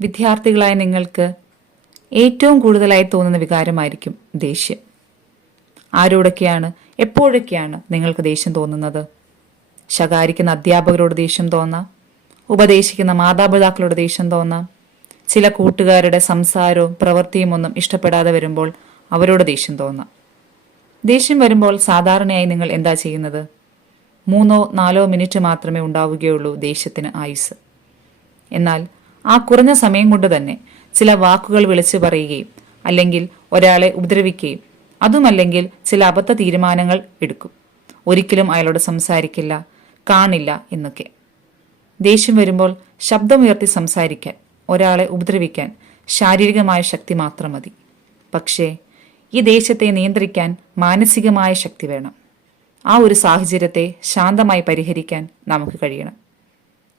വിദ്യാർത്ഥികളായ നിങ്ങൾക്ക് ഏറ്റവും കൂടുതലായി തോന്നുന്ന വികാരമായിരിക്കും ദേഷ്യം. ആരോടൊക്കെയാണ് എപ്പോഴൊക്കെയാണ് നിങ്ങൾക്ക് ദേഷ്യം തോന്നുന്നത്? ശകാരിക്കുന്ന അധ്യാപകരോട് ദേഷ്യം തോന്നാം? ഉപദേശിക്കുന്ന മാതാപിതാക്കളോട് ദേഷ്യം തോന്നാം? ചില കൂട്ടുകാരുടെ സംസാരവും പ്രവൃത്തിയും ഒന്നും ഇഷ്ടപ്പെടാതെ വരുമ്പോൾ അവരോട് ദേഷ്യം തോന്നാം. ദേഷ്യം വരുമ്പോൾ സാധാരണയായി നിങ്ങൾ എന്താ ചെയ്യുന്നത്? മൂന്നോ നാലോ മിനിറ്റ് മാത്രമേ ഉണ്ടാവുകയുള്ളൂ ദേഷ്യത്തിന് ആയുസ് എന്നാൽ ആ കുറഞ്ഞ സമയം കൊണ്ട് തന്നെ ചില വാക്കുകൾ വിളിച്ചു പറയുകയും അല്ലെങ്കിൽ ഒരാളെ ഉപദ്രവിക്കുകയും അതുമല്ലെങ്കിൽ ചില അബദ്ധ തീരുമാനങ്ങൾ എടുക്കും. ഒരിക്കലും അയാളോട് സംസാരിക്കില്ല കാണില്ല എന്നൊക്കെ. ദേഷ്യം വരുമ്പോൾ ശബ്ദമുയർത്തി സംസാരിക്കാൻ ഒരാളെ ഉപദ്രവിക്കാൻ ശാരീരികമായ ശക്തി മാത്രം മതി. പക്ഷേ ഈ ദേശത്തെ നിയന്ത്രിക്കാൻ മാനസികമായ ശക്തി വേണം. ആ ഒരു സാഹചര്യത്തെ ശാന്തമായി പരിഹരിക്കാൻ നമുക്ക് കഴിയണം.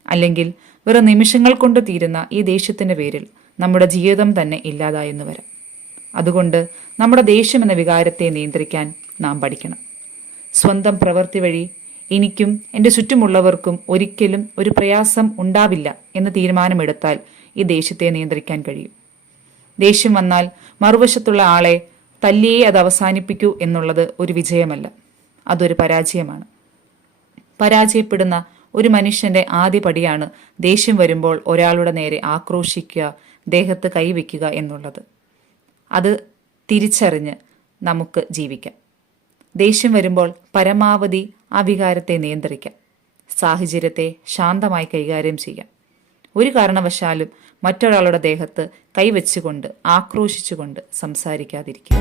അല്ലെങ്കിൽ വെറും നിമിഷങ്ങൾ കൊണ്ട് തീരുന്ന ഈ ദേഷ്യത്തിന്റെ പേരിൽ നമ്മുടെ ജീവിതം തന്നെ ഇല്ലാതായെന്ന് വരാം. അതുകൊണ്ട് നമ്മുടെ ദേഷ്യം എന്ന വികാരത്തെ നിയന്ത്രിക്കാൻ നാം പഠിക്കണം. സ്വന്തം പ്രവൃത്തി വഴി എനിക്കും എന്റെ ചുറ്റുമുള്ളവർക്കും ഒരിക്കലും ഒരു പ്രയാസം ഉണ്ടാവില്ല എന്ന് തീരുമാനമെടുത്താൽ ഈ ദേഷ്യത്തെ നിയന്ത്രിക്കാൻ കഴിയും. ദേഷ്യം വന്നാൽ മറുവശത്തുള്ള ആളെ തല്ലിയേ അത് അവസാനിപ്പിക്കൂ എന്നുള്ളത് ഒരു വിജയമല്ല. അതൊരു പരാജയമാണ്. പരാജയപ്പെടുന്ന ഒരു മനുഷ്യന്റെ ആദ്യപടിയാണ് ദേഷ്യം വരുമ്പോൾ ഒരാളുടെ നേരെ ആക്രോശിക്കുക ദേഹത്ത് കൈവയ്ക്കുക എന്നുള്ളത്. അത് തിരിച്ചറിഞ്ഞ് നമുക്ക് ജീവിക്കാം. ദേഷ്യം വരുമ്പോൾ പരമാവധി ആ വികാരത്തെ നിയന്ത്രിക്കാം. സാഹചര്യത്തെ ശാന്തമായി കൈകാര്യം ചെയ്യാം. ഒരു കാരണവശാലും മറ്റൊരാളുടെ ദേഹത്ത് കൈവച്ചുകൊണ്ട് ആക്രോശിച്ചുകൊണ്ട് സംസാരിക്കാതിരിക്കുക.